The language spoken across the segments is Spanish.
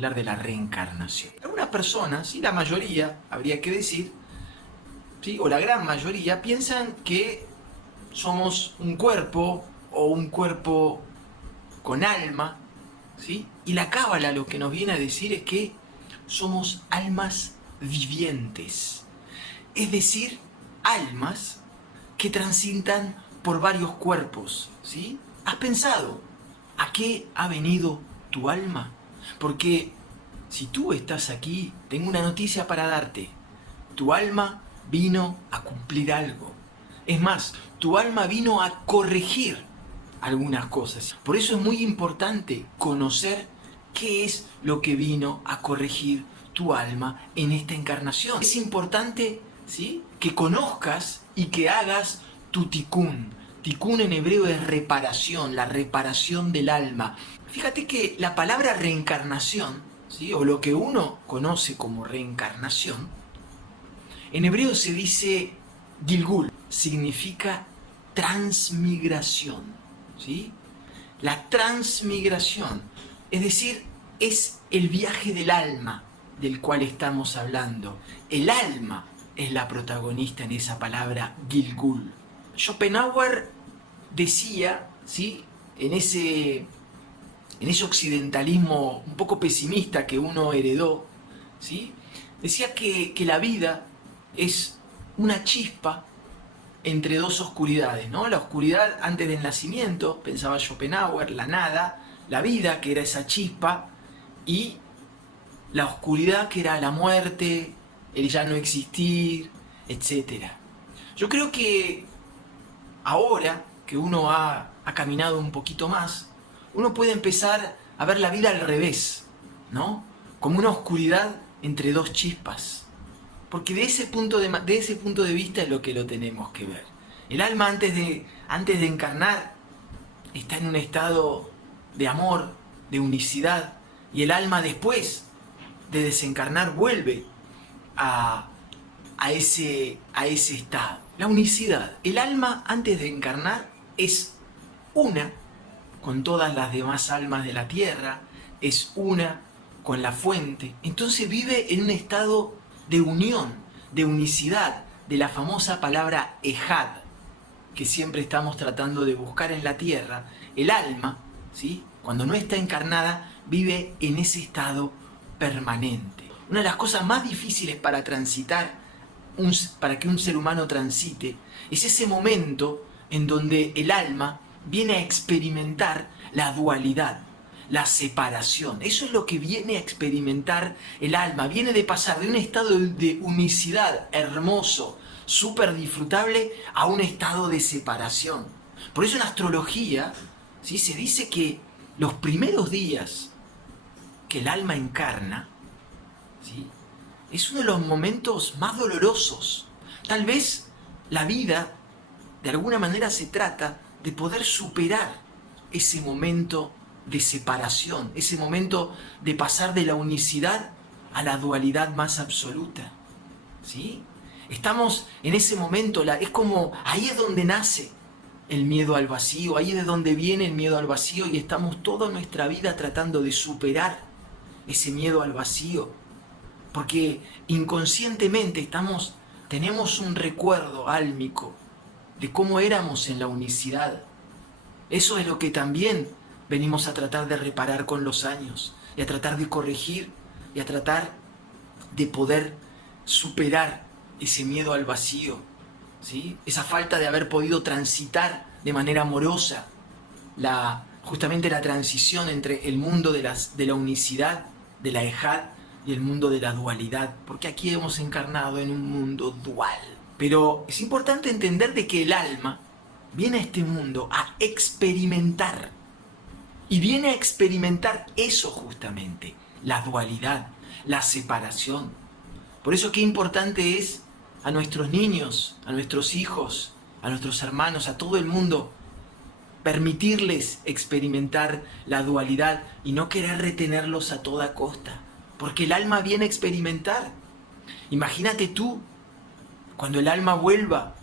hablar de la reencarnación. Algunas personas, sí, la mayoría, habría que decir, ¿sí?, o la gran mayoría, piensan que somos un cuerpo o un cuerpo con alma, ¿sí? Y la cábala lo que nos viene a decir es que somos almas vivientes, es decir, almas que transitan por varios cuerpos, ¿sí? ¿Has pensado a qué ha venido tu alma? Porque si tú estás aquí, tengo una noticia para darte. Tu alma vino a cumplir algo. Es más, tu alma vino a corregir algunas cosas. Por eso es muy importante conocer qué es lo que vino a corregir tu alma en esta encarnación. Es importante, ¿sí?, que conozcas y que hagas tu tikkun. Tikkun en hebreo es reparación, la reparación del alma. Fíjate que la palabra reencarnación, ¿sí?, o lo que uno conoce como reencarnación, en hebreo se dice Gilgul, significa transmigración, ¿sí? La transmigración, es decir, es el viaje del alma del cual estamos hablando. El alma es la protagonista en esa palabra Gilgul. Schopenhauer decía, ¿sí?, en ese occidentalismo un poco pesimista que uno heredó, ¿sí?, decía que la vida es una chispa entre dos oscuridades, ¿no? La oscuridad antes del nacimiento, pensaba Schopenhauer, la nada, la vida, que era esa chispa, y la oscuridad, que era la muerte, el ya no existir, etc. Yo creo que ahora que uno ha caminado un poquito más, uno puede empezar a ver la vida al revés, ¿no? Como una oscuridad entre dos chispas. Porque de ese punto de vista es lo que lo tenemos que ver. El alma antes de encarnar está en un estado de amor, de unicidad, y el alma después de desencarnar vuelve a ese estado. La unicidad. El alma antes de encarnar es una con todas las demás almas de la tierra, es una con la fuente. Entonces vive en un estado de unión, de unicidad, de la famosa palabra Ejad, que siempre estamos tratando de buscar en la tierra. El alma, ¿sí?, cuando no está encarnada, vive en ese estado permanente. Una de las cosas más difíciles para transitar, para que un ser humano transite, es ese momento en donde el alma viene a experimentar la dualidad, la separación. Eso es lo que viene a experimentar el alma. Viene de pasar de un estado de unicidad hermoso, súper disfrutable, a un estado de separación. Por eso en astrología, ¿sí?, se dice que los primeros días que el alma encarna, ¿sí?, es uno de los momentos más dolorosos. Tal vez la vida, de alguna manera, se trata de poder superar ese momento de separación, ese momento de pasar de la unicidad a la dualidad más absoluta, ¿sí? Estamos en ese momento, es como, ahí es donde nace el miedo al vacío, ahí es de donde viene el miedo al vacío, y estamos toda nuestra vida tratando de superar ese miedo al vacío, porque inconscientemente tenemos un recuerdo álmico de cómo éramos en la unicidad. Eso es lo que también venimos a tratar de reparar con los años, y a tratar de corregir, y a tratar de poder superar ese miedo al vacío, ¿sí?, esa falta de haber podido transitar de manera amorosa justamente la transición entre el mundo de la unicidad, de la Ejad, y el mundo de la dualidad, porque aquí hemos encarnado en un mundo dual. Pero es importante entender de que el alma viene a este mundo a experimentar, y viene a experimentar eso justamente, la dualidad, la separación. Por eso qué importante es a nuestros niños, a nuestros hijos, a nuestros hermanos, a todo el mundo, permitirles experimentar la dualidad y no querer retenerlos a toda costa, porque el alma viene a experimentar. Imagínate tú, cuando el alma vuelva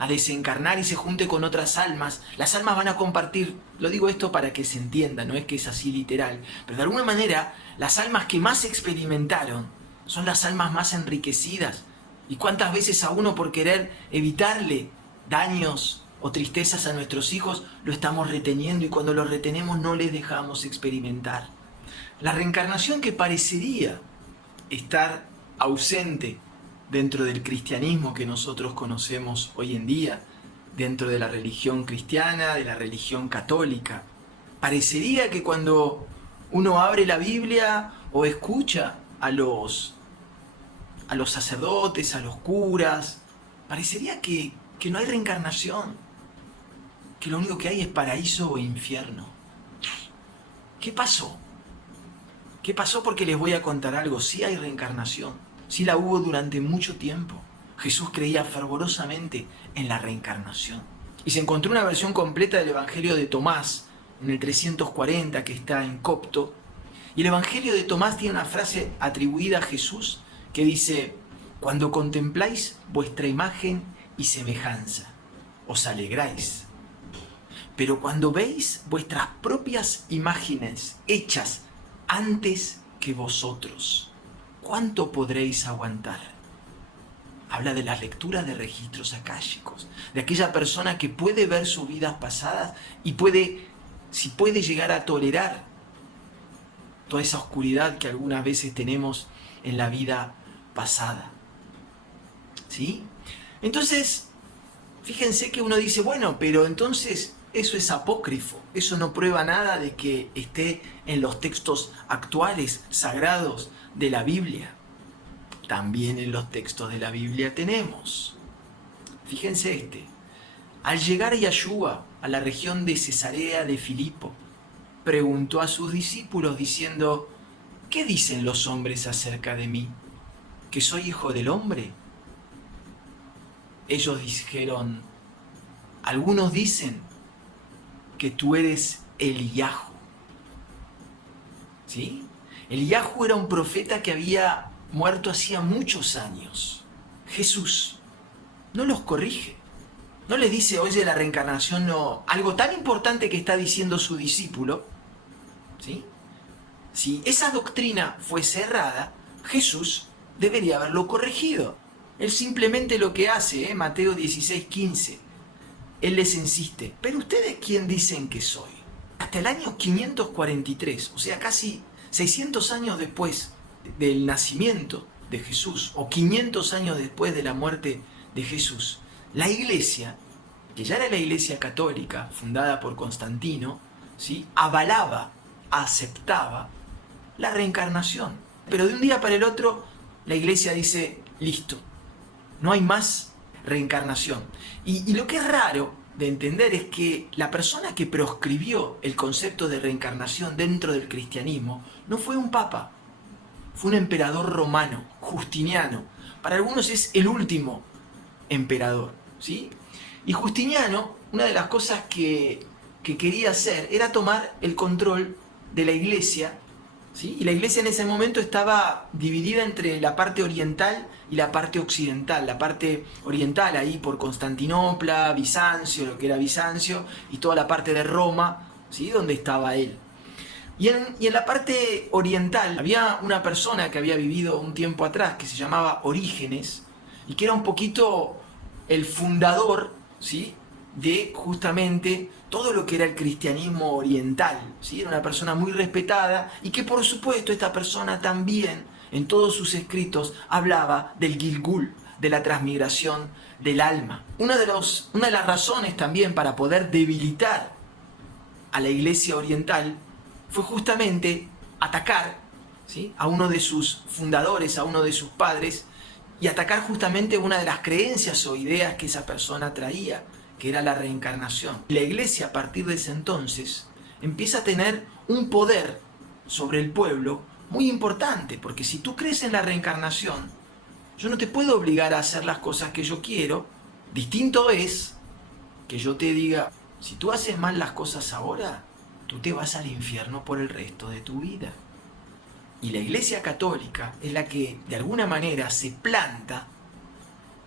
a desencarnar y se junte con otras almas, las almas van a compartir, lo digo esto para que se entienda, no es que es así literal, pero de alguna manera las almas que más experimentaron son las almas más enriquecidas. ¿Y cuántas veces a uno por querer evitarle daños o tristezas a nuestros hijos lo estamos reteniendo, y cuando los retenemos no les dejamos experimentar? La reencarnación, que parecería estar ausente dentro del cristianismo que nosotros conocemos hoy en día, dentro de la religión cristiana, de la religión católica, parecería que cuando uno abre la Biblia o escucha a los sacerdotes, a los curas, parecería que no hay reencarnación, que lo único que hay es paraíso o infierno. ¿Qué pasó? ¿Qué pasó? Porque les voy a contar algo. Sí hay reencarnación. Sí la hubo durante mucho tiempo. Jesús creía fervorosamente en la reencarnación. Y se encontró una versión completa del Evangelio de Tomás, en el 340, que está en copto. Y el Evangelio de Tomás tiene una frase atribuida a Jesús que dice: cuando contempláis vuestra imagen y semejanza, os alegráis. Pero cuando veis vuestras propias imágenes hechas antes que vosotros, ¿cuánto podréis aguantar? Habla de la lectura de registros akáshicos, de aquella persona que puede ver sus vidas pasadas y puede llegar a tolerar toda esa oscuridad que algunas veces tenemos en la vida pasada. ¿Sí? Entonces, fíjense que uno dice, bueno, pero entonces eso es apócrifo, eso no prueba nada de que esté en los textos actuales, sagrados de la Biblia. También en los textos de la Biblia tenemos. Fíjense al llegar Yahshua a la región de Cesarea de Filipo, preguntó a sus discípulos diciendo: ¿qué dicen los hombres acerca de mí? ¿Que soy hijo del hombre? Ellos dijeron: algunos dicen que tú eres Eliyahu. ¿Sí? Eliyahu era un profeta que había muerto hacía muchos años. Jesús no los corrige. No les dice: oye, la reencarnación no... Algo tan importante que está diciendo su discípulo, ¿sí? Si esa doctrina fuese errada, Jesús debería haberlo corregido. Él simplemente lo que hace, Mateo 16:15, Él les insiste: ¿pero ustedes quién dicen que soy? Hasta el año 543, o sea, casi 600 años después del nacimiento de Jesús, o 500 años después de la muerte de Jesús, la iglesia, que ya era la iglesia católica, fundada por Constantino, ¿sí?, avalaba, aceptaba la reencarnación. Pero de un día para el otro, la iglesia dice: listo, no hay más reencarnación. Y lo que es raro de entender es que la persona que proscribió el concepto de reencarnación dentro del cristianismo no fue un papa, fue un emperador romano, Justiniano. Para algunos es el último emperador, ¿sí? Y Justiniano, una de las cosas que quería hacer era tomar el control de la iglesia, ¿sí? Y la iglesia en ese momento estaba dividida entre la parte oriental y la parte occidental. La parte oriental ahí por Constantinopla, Bizancio, lo que era Bizancio, y toda la parte de Roma, ¿sí?, donde estaba él. Y en la parte oriental había una persona que había vivido un tiempo atrás que se llamaba Orígenes, y que era un poquito el fundador, ¿sí?, de justamente todo lo que era el cristianismo oriental, ¿sí? Era una persona muy respetada, y que por supuesto esta persona también en todos sus escritos hablaba del Gilgul, de la transmigración del alma. Una de las razones también para poder debilitar a la iglesia oriental fue justamente atacar, ¿sí?, a uno de sus fundadores, a uno de sus padres, y atacar justamente una de las creencias o ideas que esa persona traía, que era la reencarnación. La iglesia, a partir de ese entonces, empieza a tener un poder sobre el pueblo muy importante, porque si tú crees en la reencarnación, yo no te puedo obligar a hacer las cosas que yo quiero. Distinto es que yo te diga: si tú haces mal las cosas ahora, tú te vas al infierno por el resto de tu vida. Y la Iglesia Católica es la que de alguna manera se planta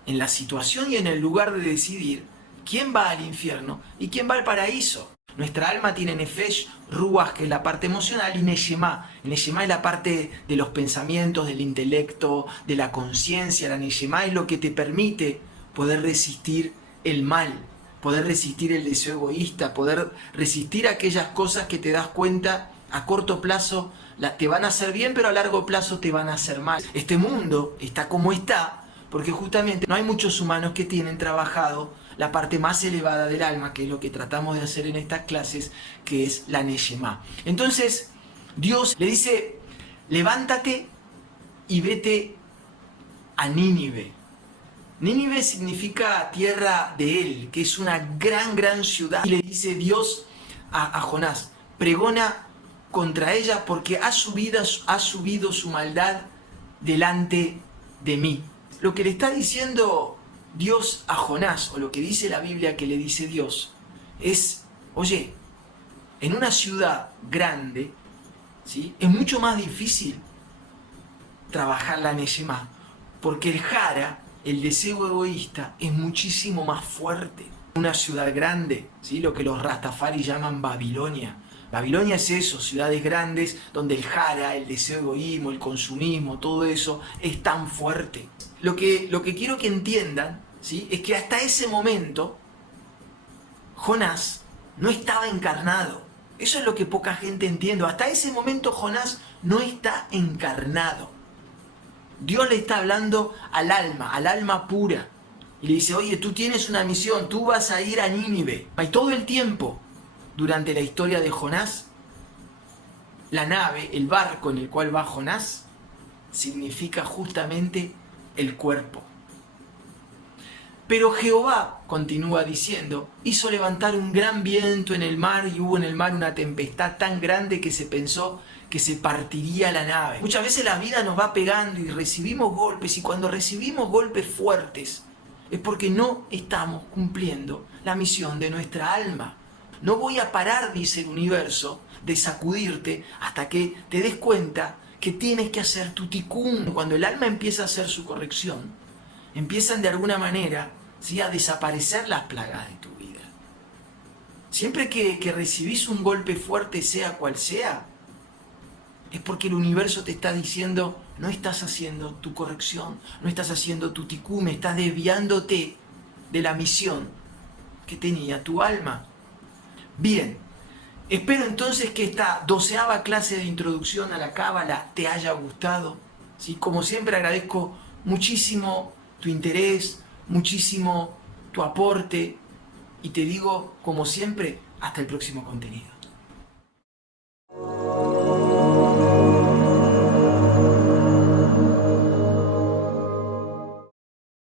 en la situación y en el lugar de decidir ¿Quién va al infierno y quién va al paraíso? Nuestra alma tiene Nefesh, Ruach, que es la parte emocional, y Neshama. Neshama es la parte de los pensamientos, del intelecto, de la conciencia. La Neshama es lo que te permite poder resistir el mal, poder resistir el deseo egoísta, poder resistir aquellas cosas que te das cuenta a corto plazo te van a hacer bien, pero a largo plazo te van a hacer mal. Este mundo está como está, porque justamente no hay muchos humanos que tienen trabajado la parte más elevada del alma, que es lo que tratamos de hacer en estas clases, que es la Neshama. Entonces, Dios le dice, levántate y vete a Nínive. Nínive significa tierra de él, que es una gran ciudad. Y le dice Dios a Jonás, pregona contra ella porque ha subido su maldad delante de mí. Lo que le está diciendo Dios a Jonás, o lo que dice la Biblia que le dice Dios, es, oye, en una ciudad grande, ¿sí?, es mucho más difícil trabajar la Neshama, porque el Jara, el deseo egoísta, es muchísimo más fuerte. Una ciudad grande, ¿sí?, lo que los Rastafari llaman Babilonia. Babilonia es eso, ciudades grandes donde el Jara, el deseo egoísmo, el consumismo, todo eso es tan fuerte. Lo que quiero que entiendan, ¿sí?, es que hasta ese momento Jonás no estaba encarnado. Eso es lo que poca gente entiende. Hasta ese momento Jonás no está encarnado. Dios le está hablando al alma pura. Y le dice, oye, tú tienes una misión, tú vas a ir a Nínive. Y todo el tiempo, durante la historia de Jonás, la nave, el barco en el cual va Jonás, significa justamente el cuerpo. Pero Jehová, continúa diciendo, hizo levantar un gran viento en el mar y hubo en el mar una tempestad tan grande que se pensó que se partiría la nave. Muchas veces la vida nos va pegando y recibimos golpes, y cuando recibimos golpes fuertes es porque no estamos cumpliendo la misión de nuestra alma. No voy a parar, dice el universo, de sacudirte hasta que te des cuenta que tienes que hacer tu tikkun. Cuando el alma empieza a hacer su corrección, empiezan de alguna manera, ¿sí?, a desaparecer las plagas de tu vida. Siempre que recibís un golpe fuerte, sea cual sea, es porque el universo te está diciendo, no estás haciendo tu corrección, no estás haciendo tu tikkun, estás desviándote de la misión que tenía tu alma. Bien, espero entonces que esta 12ª clase de introducción a la Cábala te haya gustado, ¿sí? Como siempre agradezco muchísimo tu interés, muchísimo tu aporte, y te digo, como siempre, hasta el próximo contenido.